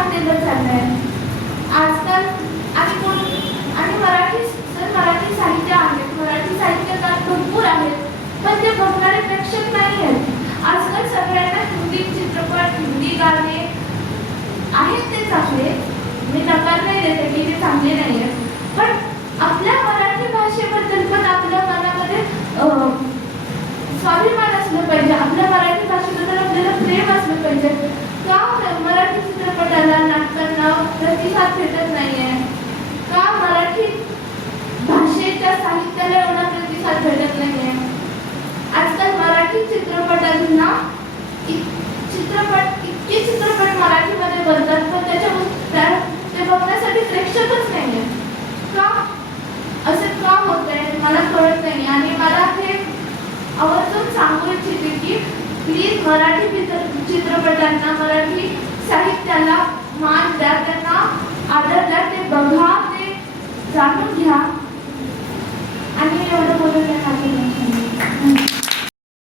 चाललेलं चाललंय आजकाल. आणि मराठी साहित्य आहे, मराठी साहित्यकार भरपूर आहेत, पण ते बघणारे प्रेक्षक नाही आहेत. आजकाल सगळ्यांना हिंदी चित्रपट, हिंदी गाणे आहेत ते चांगले, मी नकार नाही देते की ते चांगले नाही आहेत, पण आपल्या मराठी भाषेबद्दल पण आपल्या मनामध्ये स्वाभिमान असलं पाहिजे, आपल्या मराठी भाषेबद्दल आपल्याला प्रेम असलं पाहिजे. का मराठी चित्रपटाला, नाटकांना प्रतिसाद भेटत नाहीये? का मराठी भाषेच्या साहित्याला एवढा प्रतिसाद भेटत नाहीये? आजकाल मराठी चित्रपटांना इतके चित्रपट मराठीमध्ये बनतात, पण ते बघण्यासाठी प्रेक्षकच नाहीये. का असे का होत आहे मला कळत नाही. आणि मला हे आवर्जून सांगू इच्छिते की प्लीज मराठी चित्रपटांना, मराठी साहित्याला मान द्या, त्यांना आदर द्या, ते बघा, ते जाणून घ्या.